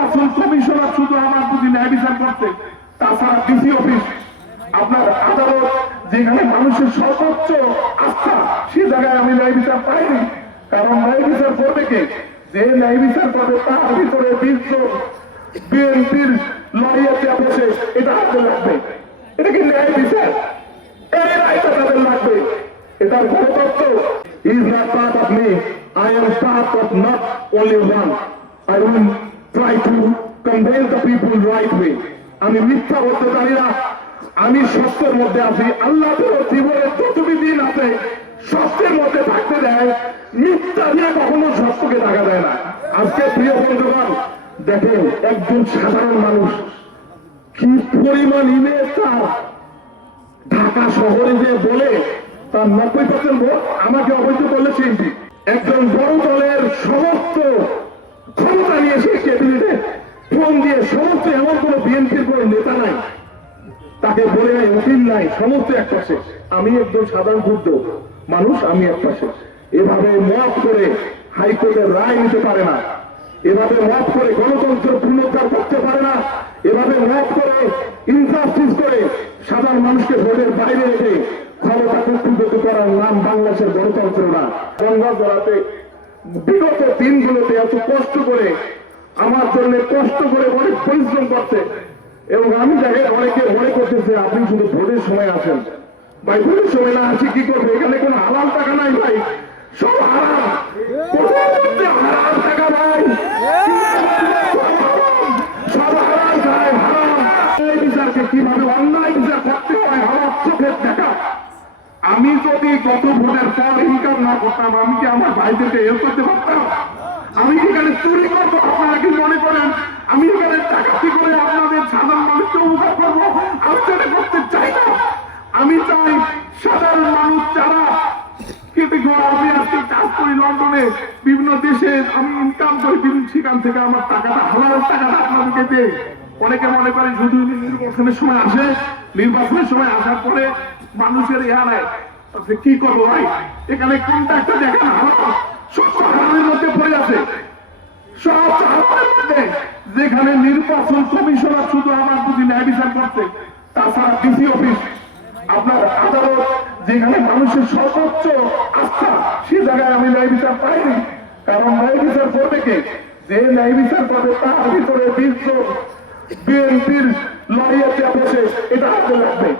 নির্বাচন কমিশনার শুধু আমার প্রতি ন্যায় বিচার করতে, তাছাড়া ডিসি অফিস, আপনার আদালত, যেখানে মানুষের সর্বোচ্চ আস্থা, সে জায়গায় আমি ন্যায় বিচার পাইনি। কারণ ন্যায় বিচার করবে কে? যে ন্যায় বিচার করবে তার ভিতরে বিশ্ব বিএনপির লড়িয়াতে বসে এটা হাতে লাগবে। এটা কি ন্যায় বিচার? এই রায়টা তাদের লাগবে। এটার গণতন্ত্র। Is not part of me. I am part of not only one. I will try to convince the people right way. আমি মিথ্যা বলতে জানি না। আমি সত্যের মধ্যে আছি। আল্লাহ জীবনের যতটি দিন আছে, সত্যের মধ্যে থাকতে দেয়। মিথ্যা দিয়ে কখনো সত্যকে থাকা দেয় না। আজকে প্রিয় বন্ধুগণ, দেখেন, একজন সাধারণ মানুষ কি পরিমাণ ইমেজ তার। ঢাকা শহরে যে বলে, তার নব্বই পার্সেন্ট ভোট। নিয়ে সে ফোন দিয়ে সমস্ত এমন কোন বিএনপির কোন নেতা নাই। তাকে বলে নাই, উকিল নাই, সমস্ত এক পাশে। আমি একজন সাধারণ ক্ষুদ্র মানুষ, আমি এক পাশে। এভাবে মত করে হাইকোর্টের রায় নিতে পারে না। এভাবে মত করে গণতন্ত্র পুনরুদ্ধার করতে পারে না। এভাবে মত করে ইনজাস্টিস করে সাধারণ মানুষকে ভোটের বাইরে রেখে ক্ষমতা কুক্ষিগত করার নাম বাংলাদেশের গণতন্ত্র না। গঙ্গা জড়াতে বিগত দিনগুলোতে এত কষ্ট করে আমার জন্য কষ্ট করে অনেক পরিশ্রম করছে। এবং আমি দেখে অনেকে মনে করতেছে আপনি শুধু ভোটের সময় আসেন ভাই, ভোটের সময় না আসি কি করবে? এখানে কোনো হালাল টাকা নাই ভাই। সব আমি যদি গত ভোটের পর ইনকাম না করতাম, আমি কি আমার ভাইদেরকে হেল্প করতে পারতাম? আমি এখানে চুরি করব, আপনারা কি মনে করেন? আমি এখানে টাকাতি করে আপনাদের সাধারণ মানুষকে উপকার করব? আমি করতে চাই না। আমি চাই সাধারণ মানুষ যারা নির্বাচনের সময় আসে সময় আসার পরে মানুষের আপনি কি করব এখানে কোনটা একটা দেখেন মধ্যে পড়ে যেখানে নির্বাচন কমিশনার শুধু আমার প্রতি ন্যায় বিচার করতে তাছাড়া ডিসি অফিস। আপনার আদালত, যেখানে মানুষের সর্বোচ্চ আস্থা, সে জায়গায় আমি ন্যায় বিচার পাইনি। কারণ ন্যায় বিচার করবে কে? যে ন্যায় বিচার করবে তার ভিতরে বিশ্ব বিএনপির লড়িয়াতে বসে এটা হাতে লাগবে।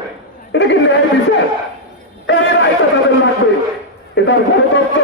এটা কি ন্যায় বিচার? এই রায়টা তাদের লাগবে। এটার গণতন্ত্র।